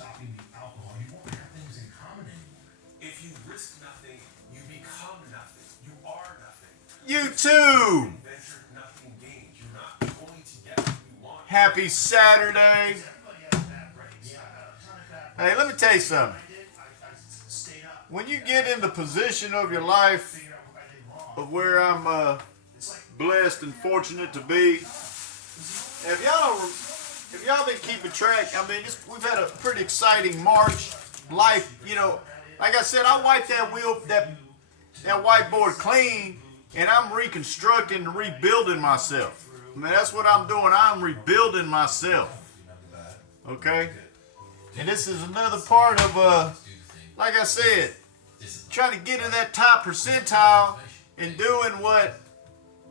stopping the alcohol, you won't have things in common anymore. If you risk nothing, you become nothing. You are nothing. YouTube! Venture, nothing gained. You're not going to get what you want. Happy Saturday. Hey, let me tell you something. When you get in the position of your life of where I'm blessed and fortunate to be, if y'all been keeping track, I mean, we've had a pretty exciting March. Life, you know, like I said, I wiped that whiteboard clean, and I'm reconstructing and rebuilding myself. I mean, that's what I'm doing. I'm rebuilding myself. Okay? And this is another part of, like I said, trying to get in that top percentile and doing what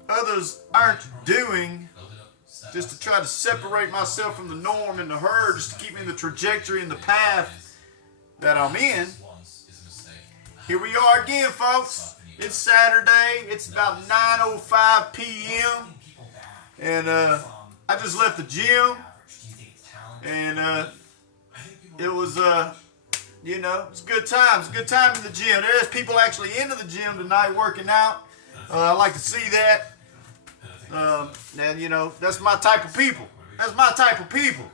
others aren't doing, just to try to separate myself from the norm and the herd, just to keep me in the trajectory and the path that I'm in. Here we are again, folks. It's Saturday. It's about 9:05 p.m. And I just left the gym. And it was, you know, it's good times. Good time in the gym. There's people actually into the gym tonight working out. I like to see that. And, you know, that's my type of people. That's my type of people.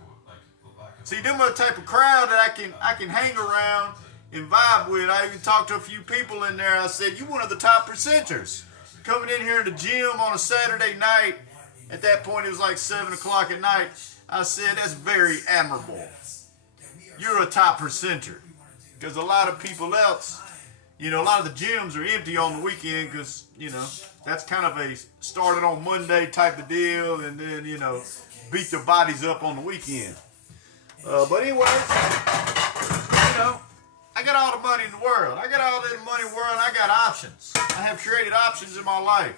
See, them are the type of crowd that I can hang around and vibe with. I even talked to a few people in there. I said, you one of the top percenters. Coming in here in the gym on a Saturday night. At that point, it was like 7 o'clock at night. I said, that's very admirable. You're a top percenter. Because a lot of people else, you know, a lot of the gyms are empty on the weekend because, you know, that's kind of a started on Monday type of deal, and then, you know, beat their bodies up on the weekend. But anyway, you know, I got all the money in the world. I got all the money in the world. I got options. I have created options in my life.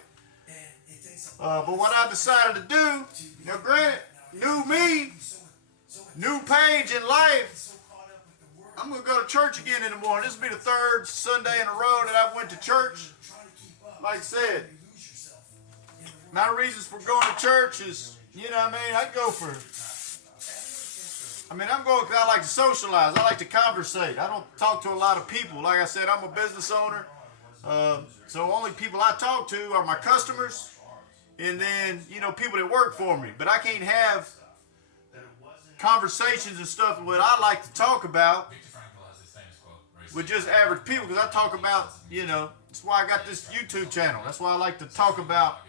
But what I decided to do, now granted, new me, new page in life, I'm going to go to church again in the morning. This will be the third Sunday in a row that I went to church. Like I said, my reasons for going to church is, you know what I mean, I'm going because I like to socialize. I like to conversate. I don't talk to a lot of people. Like I said, I'm a business owner. So only people I talk to are my customers and then, you know, people that work for me. But I can't have conversations and stuff what I like to talk about with just average people, because I talk about, you know, that's why I got this YouTube channel. That's why I like to talk about,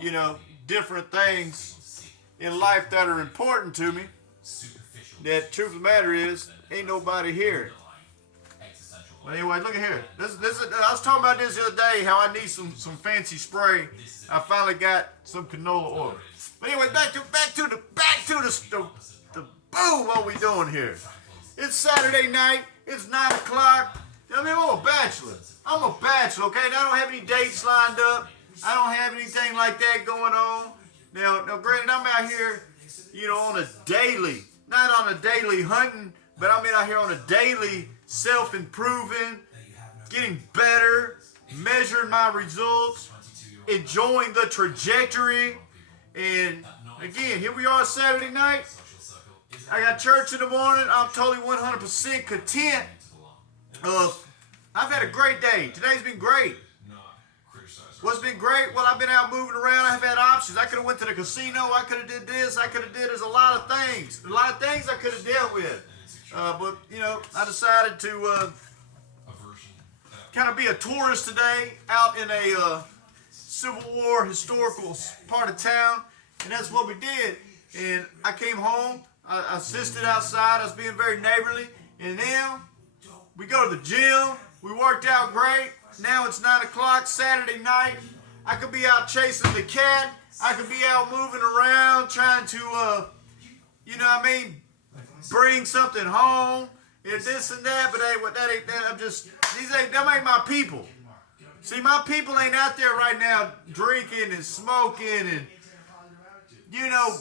you know, different things in life that are important to me. That truth of the matter is, ain't nobody here. But anyway, look at here. I was talking about this the other day, how I need some fancy spray. I finally got some canola oil. But anyway, back to the boom, what we doing here? It's Saturday night. It's 9 o'clock. I mean, I'm a bachelor. Okay? I don't have any dates lined up. I don't have anything like that going on. Now, granted, I'm out here, you know, on a daily, not on a daily hunting, but I'm out here on a daily self-improving, getting better, measuring my results, enjoying the trajectory. And again, here we are Saturday night. I got church in the morning. I'm totally 100% content. I've had a great day. Today's been great. What's been great? Well, I've been out moving around. I've had options. I could have went to the casino. I could have did this. I could have did. There's a lot of things. A lot of things I could have dealt with. But, you know, I decided to kind of be a tourist today out in a Civil War historical part of town. And that's what we did. And I came home. I assisted outside. I was being very neighborly. And now we go to the gym. We worked out great. Now it's 9 o'clock Saturday night. I could be out chasing the cat. I could be out moving around trying to, you know what I mean, bring something home and this and that. But that ain't that. Them ain't my people. See, my people ain't out there right now drinking and smoking and, you know,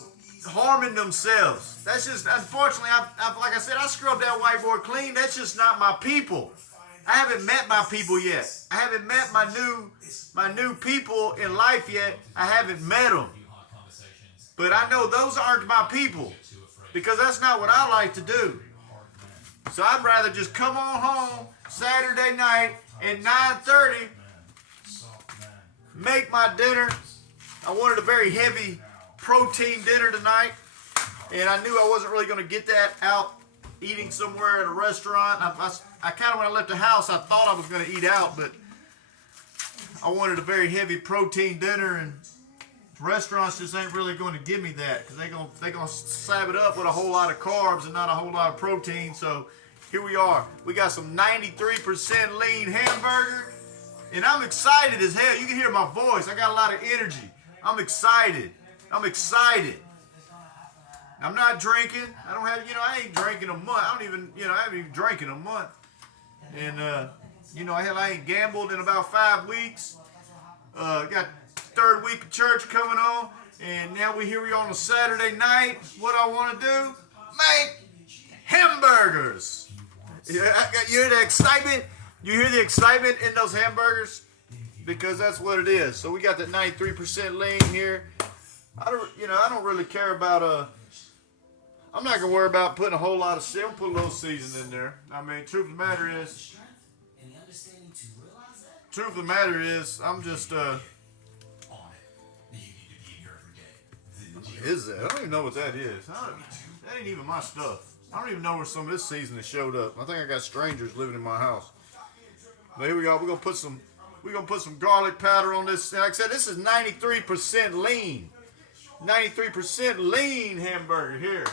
harming themselves. That's just, unfortunately, like I said, I scrubbed that whiteboard clean. That's just not my people. I haven't met my people yet. I haven't met my new people in life yet. I haven't met them. But I know those aren't my people because that's not what I like to do. So I'd rather just come on home Saturday night at 9:30, make my dinner. I wanted a very heavy protein dinner tonight, and I knew I wasn't really going to get that out eating somewhere at a restaurant. I kind of, when I left the house, I thought I was going to eat out, but I wanted a very heavy protein dinner, and restaurants just ain't really going to give me that because they're gonna slap it up with a whole lot of carbs and not a whole lot of protein. So here we are. We got some 93% lean hamburger, and I'm excited as hell. You can hear my voice. I got a lot of energy. I'm excited. I'm excited. I'm not drinking. I don't have, I ain't drinking a month. I haven't even drank in a month. And, hell, I ain't gambled in about 5 weeks. Got third week of church coming on. And now we are on a Saturday night. What I want to do? Make hamburgers. Yeah, you hear the excitement? You hear the excitement in those hamburgers? Because that's what it is. So we got that 93% lean here. I don't really care about I'm not gonna worry about putting a whole lot of season. Put a little season in there. I mean, truth of the matter is, I'm just is that? I don't even know what that is. That ain't even my stuff. I don't even know where some of this seasoning showed up. I think I got strangers living in my house. But here we go. We're gonna put some garlic powder on this. Like I said, this is 93% lean. 93% lean hamburger here.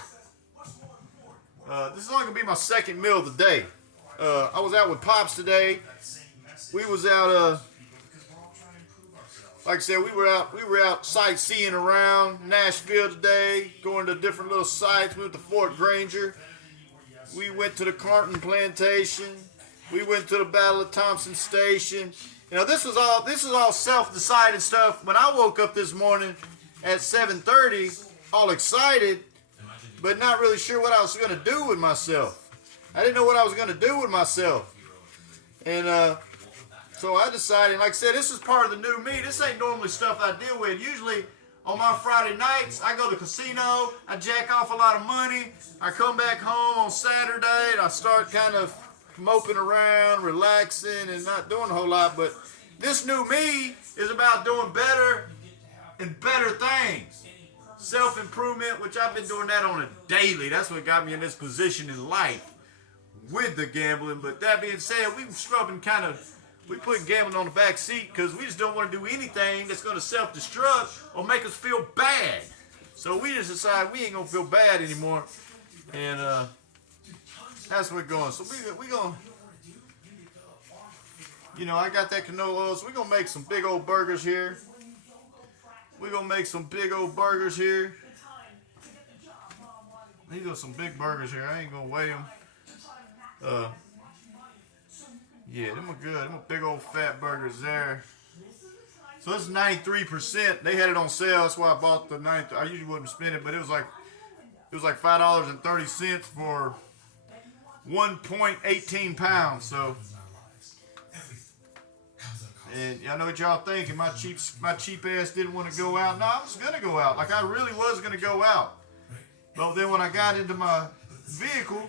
This is only gonna be my second meal of the day. I was out with Pops today. We was out. Like I said, we were out sightseeing around Nashville today, going to different little sites. We went to Fort Granger. We went to the Carton Plantation. We went to the Battle of Thompson Station. This is all self-decided stuff. When I woke up this morning at 7:30, all excited, but not really sure what I was going to do with myself. I didn't know what I was going to do with myself. And so I decided, like I said, this is part of the new me. This ain't normally stuff I deal with. Usually on my Friday nights, I go to the casino, I jack off a lot of money, I come back home on Saturday, and I start kind of moping around, relaxing, and not doing a whole lot. But this new me is about doing better and better things. Self-improvement, which I've been doing that on a daily. That's what got me in this position in life with the gambling. But that being said, we put gambling on the back seat because we just don't want to do anything that's going to self-destruct or make us feel bad. So we just decided we ain't going to feel bad anymore. And that's where we're going. So we going to, I got that canola oil, so we're going to make some big old burgers here. These are some big burgers here. I ain't going to weigh them. Yeah, them are good. Them are big old fat burgers there. So this is 93%. They had it on sale. That's why I bought the 93. I usually wouldn't spend it, but it was like $5.30 for 1.18 pounds. So, and I know what y'all thinking. My cheap ass didn't want to go out. No, I was gonna go out. Like I really was gonna go out. But then when I got into my vehicle,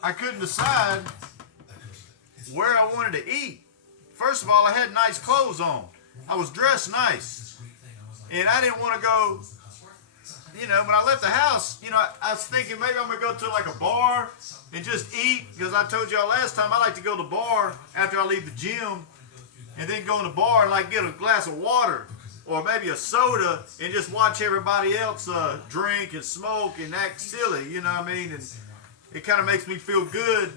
I couldn't decide where I wanted to eat. First of all, I had nice clothes on. I was dressed nice. And I didn't want to go, when I left the house, I was thinking maybe I'm going to go to like a bar and just eat. Because I told y'all last time I like to go to the bar after I leave the gym and then go in the bar and like get a glass of water or maybe a soda and just watch everybody else drink and smoke and act silly, you know what I mean? And it kind of makes me feel good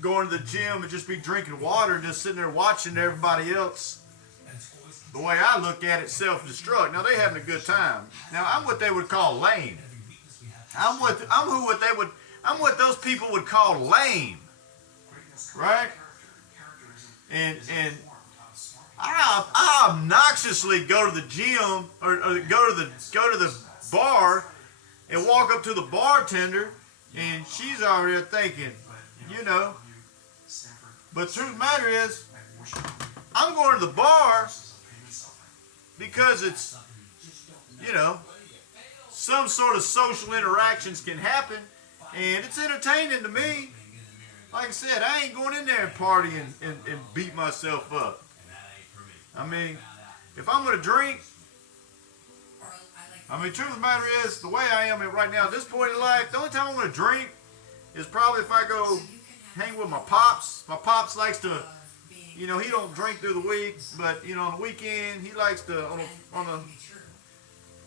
going to the gym and just be drinking water and just sitting there watching everybody else. The way I look at it, self-destruct. Now they having a good time. Now I'm what they would call lame. I'm what those people would call lame, right? And I obnoxiously go to the gym or go to the bar and walk up to the bartender and she's already thinking, But the truth of the matter is, I'm going to the bar because it's, some sort of social interactions can happen. And it's entertaining to me. Like I said, I ain't going in there and party and beat myself up. I mean, if I'm going to drink, truth of the matter is, the way I am right now, at this point in life, the only time I'm going to drink is probably if I go hang with my pops. My pops likes to, he don't drink through the week, but, on the weekend, he likes to, on a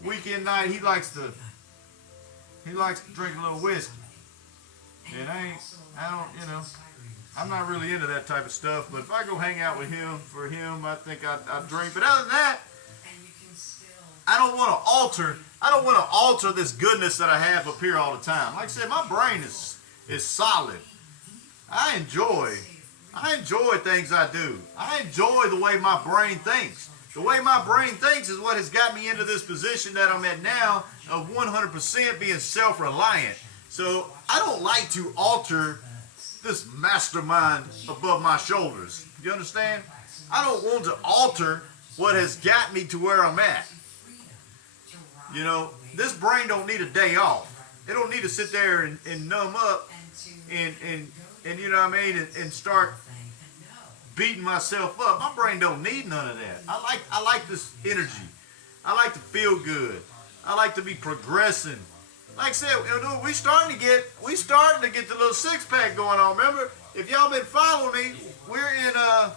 weekend night, he likes to drink a little whiskey. And I'm not really into that type of stuff, but if I go hang out with him, I think I'd drink. But other than that, I don't want to alter this goodness that I have up here all the time. Like I said, my brain is solid. I enjoy things I do. I enjoy the way my brain thinks. The way my brain thinks is what has got me into this position that I'm at now of 100% being self-reliant. So I don't like to alter this mastermind above my shoulders. You understand? I don't want to alter what has got me to where I'm at. This brain don't need a day off. It don't need to sit there and numb up and and start beating myself up. My brain don't need none of that. I like this energy. I like to feel good. I like to be progressing. Like I said, we starting to get the little six-pack going on. Remember, if y'all been following me, we're in a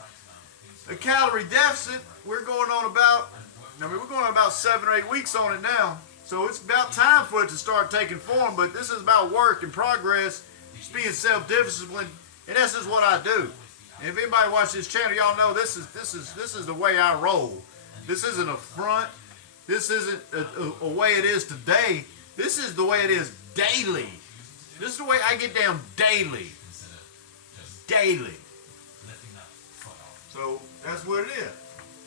calorie deficit. We're going on about 7 or 8 weeks on it now. So it's about time for it to start taking form. But this is about work and progress. Just being self-disciplined, and that's just what I do. And if anybody watches this channel, y'all know this is the way I roll. This isn't a front. This isn't a way it is today. This is the way it is daily. This is the way I get down daily. Daily. So that's what it is.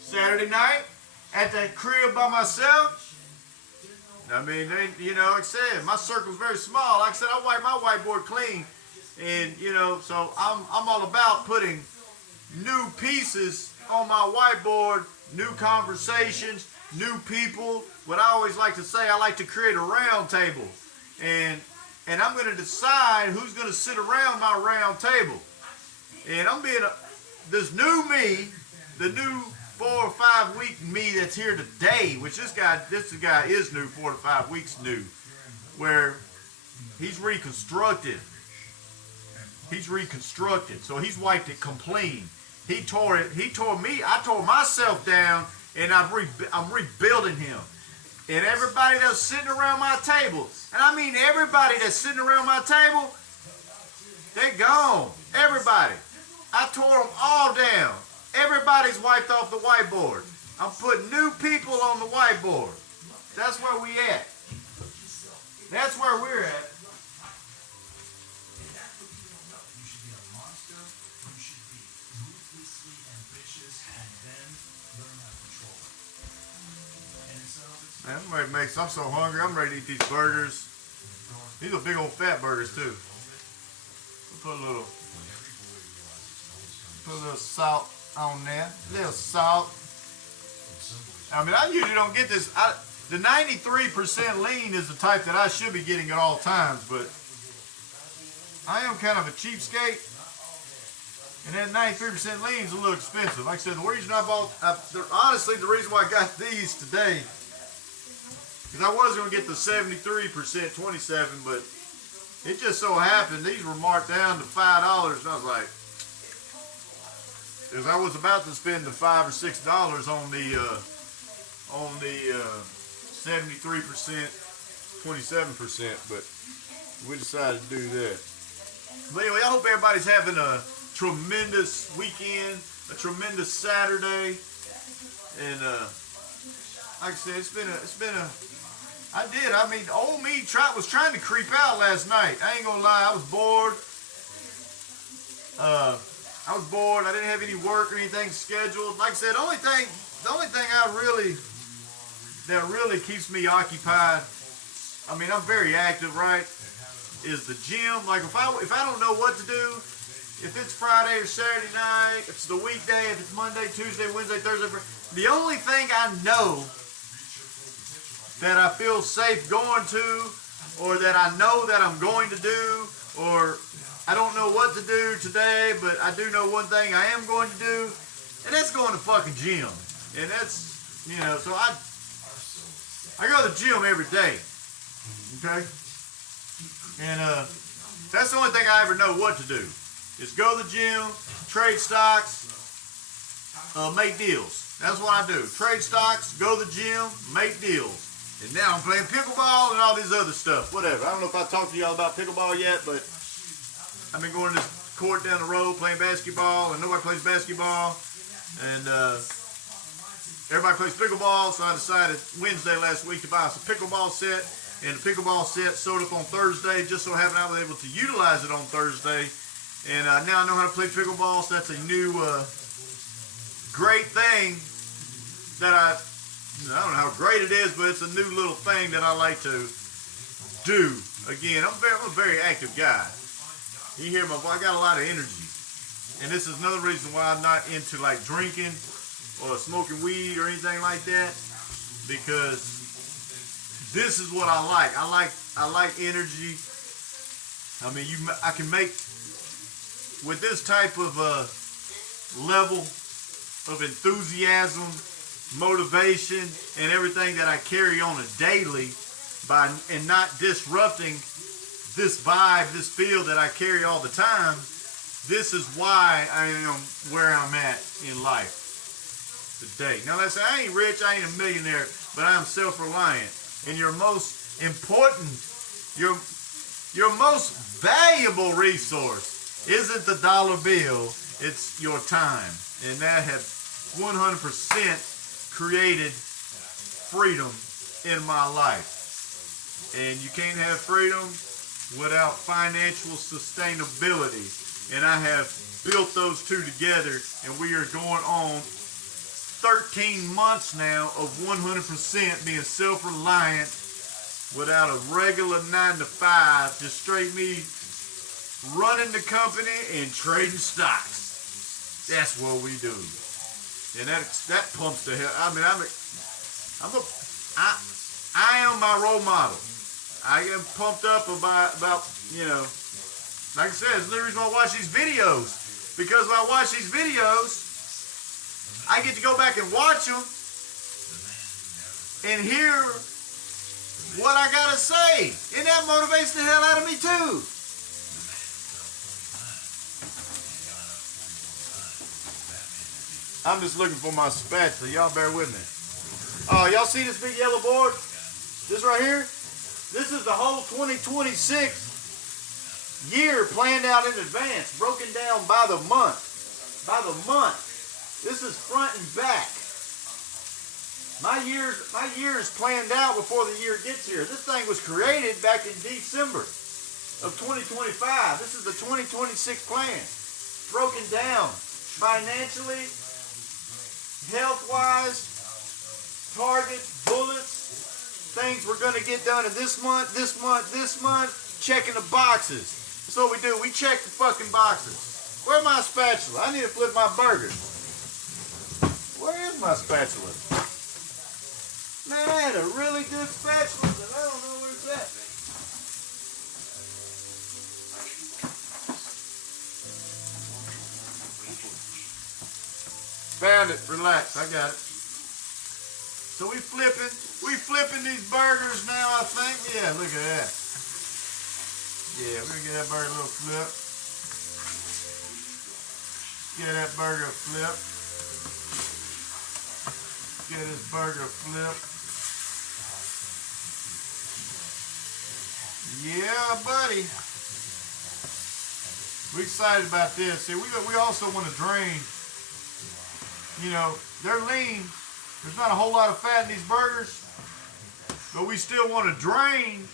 Saturday night at that crib by myself. Like I said, my circle's very small. Like I said, I wipe my whiteboard clean. And, so I'm all about putting new pieces on my whiteboard, new conversations, new people. What I always like to say, I like to create a round table. And I'm going to decide who's going to sit around my round table. And I'm being this new me, the new 4 or 5 week me that's here today, which this guy is new, 4 to 5 weeks new, where he's reconstructed. So he's wiped it clean. He tore me, I tore myself down, and I'm rebuilding him. And everybody that's sitting around my table, and I mean everybody that's sitting around my table, they're gone. Everybody. I tore them all down. Everybody's wiped off the whiteboard. I'm putting new people on the whiteboard. That's where we at. That's where we're at. Man, I'm so hungry. I'm ready to eat these burgers. These are big old fat burgers too. Put a little salt on there. A little salt. I usually don't get this. The 93% lean is the type that I should be getting at all times, but I am kind of a cheapskate. And that 93% lean is a little expensive. Like I said, the reason honestly, the reason why I got these today, because I was going to get the 73% 27, but it just so happened these were marked down to $5, and I was like, because I was about to spend the $5 or $6 on the 73%, 27%, but we decided to do that. But anyway, I hope everybody's having a tremendous weekend, a tremendous Saturday, and like I said, old me was trying to creep out last night. I ain't gonna lie, I was bored. I didn't have any work or anything scheduled. Like I said, the only thing that really keeps me occupied, I'm very active, right, is the gym. Like if I don't know what to do, if it's Friday or Saturday night, if it's the weekday, if it's Monday, Tuesday, Wednesday, Thursday, the only thing I know that I feel safe going to or that I know that I'm going to do, or I don't know what to do today, but I do know one thing I am going to do, and that's going to fucking gym. And that's, you know, so I go to the gym every day, okay? And that's the only thing I ever know what to do, is go to the gym, trade stocks, make deals. That's what I do. Trade stocks, go to the gym, make deals. And now I'm playing pickleball and all this other stuff. Whatever. I don't know if I talked to y'all about pickleball yet, but I've been going to this court down the road playing basketball, and nobody plays basketball. And everybody plays pickleball, so I decided Wednesday last week to buy us a pickleball set. And the pickleball set showed up on Thursday. Just so happened I was able to utilize it on Thursday. And now I know how to play pickleball, so that's a new great thing that I don't know how great it is, but it's a new little thing that I like to do. Again, I'm a very active guy. You hear my voice, I got a lot of energy. And this is another reason why I'm not into like drinking or smoking weed or anything like that, because this is what I like. I like energy. I mean, I can make, with this type of level of enthusiasm, motivation, and everything that I carry on a daily, and not disrupting this vibe, this feel that I carry all the time. This is why I am where I'm at in life today. Now let's say I ain't rich, I ain't a millionaire, but I am self-reliant. And your most important, your most valuable resource isn't the dollar bill, it's your time. And that has 100% created freedom in my life. And you can't have freedom without financial sustainability. And I have built those two together, and we are going on 13 months now of 100% being self-reliant without a regular 9-to-5, just straight me running the company and trading stocks. That's what we do. And that pumps the hell. I mean, I am my role model. I get pumped up about, you know, like I said, it's the reason why I watch these videos. Because when I watch these videos, I get to go back and watch them and hear what I gotta say. And that motivates the hell out of me too. I'm just looking for my spatula. Y'all bear with me. Y'all see this big yellow board? This right here? This is the whole 2026 year planned out in advance, broken down by the month. By the month. This is front and back. My year is planned out before the year gets here. This thing was created back in December of 2025. This is the 2026 plan. Broken down financially, health-wise, targets, bullets, things we're going to get done in this month, checking the boxes. That's what we do. We check the fucking boxes. Where's my spatula? I need to flip my burger. Where is my spatula? Man, I had a really good spatula, but I don't know where it's at. Found it. Relax. I got it. So we flipping these burgers now, I think. Yeah, look at that. Yeah, we're gonna get that burger a little flip. Get that burger a flip. Get this burger a flip. Yeah, buddy. We're excited about this. See, we also want to drain. You know, they're lean. There's not a whole lot of fat in these burgers, but we still want to drain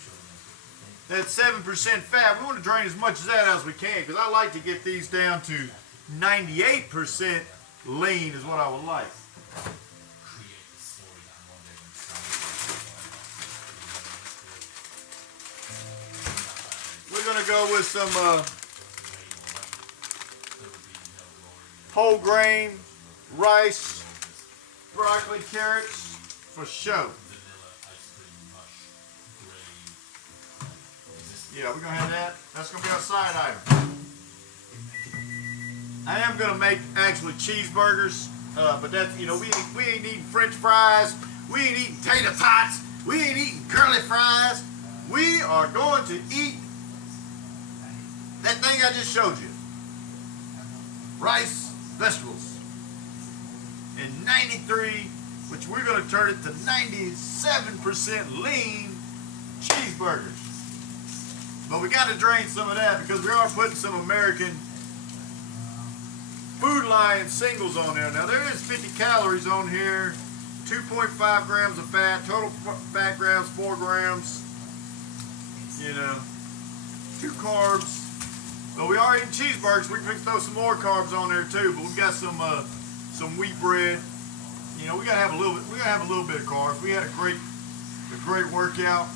that 7% fat. We want to drain as much of that as we can, because I like to get these down to 98% lean is what I would like. We're going to go with some whole grain rice, broccoli, carrots for show. Yeah, we're gonna have that. That's gonna be our side item. I am gonna make actually cheeseburgers, but that's, you know, we ain't eating French fries, we ain't eating tater tots, we ain't eating curly fries. We are going to eat that thing I just showed you. Rice, vegetables. And 93, which we're gonna turn it to 97% lean cheeseburgers. But we got to drain some of that because we are putting some American Food Lion singles on there. Now there is 50 calories on here, 2.5 grams of fat, total fat grams 4 grams, you know, 2 carbs. But we are eating cheeseburgers. We can throw some more carbs on there too. But we've got some wheat bread. You know, we gotta have a little bit. We gotta have a little bit of carbs. We had a great workout.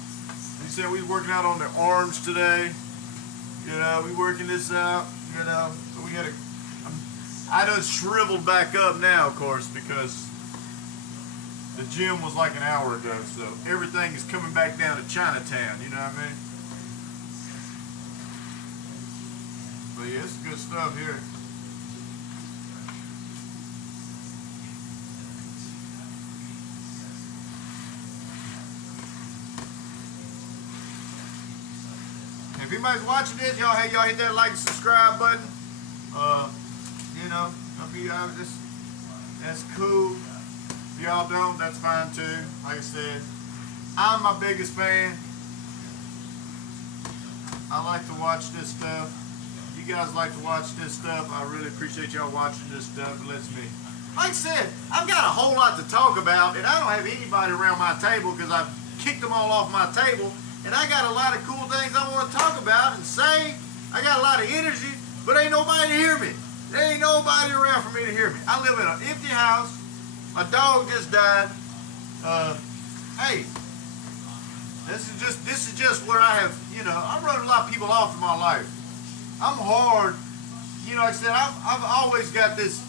He said we was working out on the arms today. You know, we working this out. You know, so we had a. I done shriveled back up now, of course, because the gym was like an hour ago. So everything is coming back down to Chinatown. You know what I mean? But yeah, it's good stuff here. If anybody's watching this, y'all hit that like and subscribe button. You know, that's cool. If y'all don't, that's fine too. Like I said, I'm my biggest fan. I like to watch this stuff. If you guys like to watch this stuff, I really appreciate y'all watching this stuff. It lets me. Like I said, I've got a whole lot to talk about, and I don't have anybody around my table because I've kicked them all off my table. And I got a lot of cool things I want to talk about and say. I got a lot of energy, but ain't nobody to hear me. There ain't nobody around for me to hear me. I live in an empty house. My dog just died. Hey, this is just where I have, you know, I run a lot of people off in my life. I'm hard. You know, like I said, I've always got this.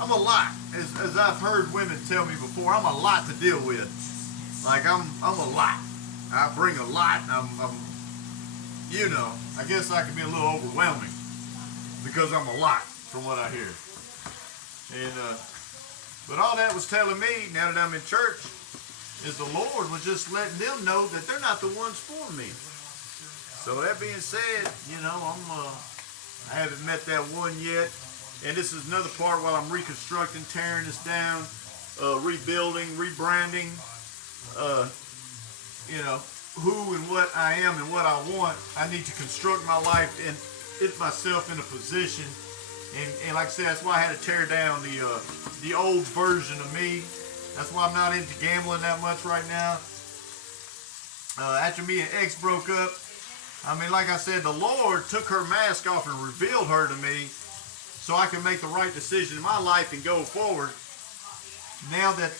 I'm a lot, as I've heard women tell me before. I'm a lot to deal with. Like I'm a lot. I bring a lot. I'm, you know, I guess I can be a little overwhelming because I'm a lot from what I hear. And, but all that was telling me, now that I'm in church, is the Lord was just letting them know that they're not the ones for me. So that being said, you know, I haven't met that one yet. And this is another part while I'm reconstructing, tearing this down, rebuilding, rebranding, you know, who and what I am and what I want. I need to construct my life and get myself in a position. And like I said, that's why I had to tear down the old version of me. That's why I'm not into gambling that much right now. After me and X broke up, I mean, like I said, the Lord took her mask off and revealed her to me so I can make the right decision in my life and go forward. Now that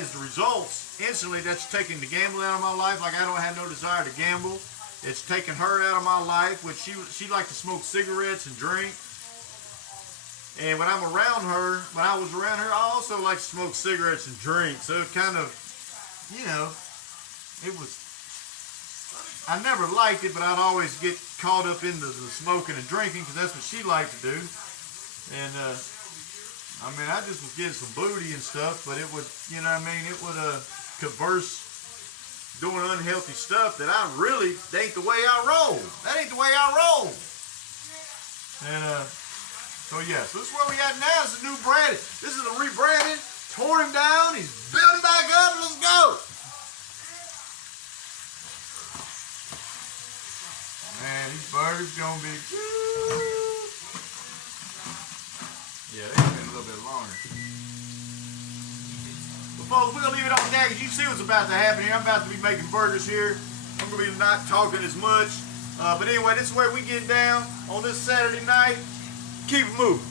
is the results, instantly that's taking the gambling out of my life. Like I don't have no desire to gamble. It's taking her out of my life, which she liked to smoke cigarettes and drink. And when I'm around her, when I was around her, I also like to smoke cigarettes and drink. So it kind of, you know, it was, I never liked it, but I'd always get caught up in the smoking and drinking because that's what she liked to do. And, I mean, I just was getting some booty and stuff, but it would, you know what I mean, it would converse doing unhealthy stuff that I really, that ain't the way I roll. That ain't the way I roll. And, so yeah, so this is where we at now. This is a new branding. This is a rebranding. Tore him down. He's building back up. Let's go. Man, these burgers gonna be good. Yeah, they've been a little bit longer. But folks, we're gonna leave it on that because you see what's about to happen here. I'm about to be making burgers here. I'm gonna be not talking as much. But anyway, this is where we get down on this Saturday night. Keep it moving.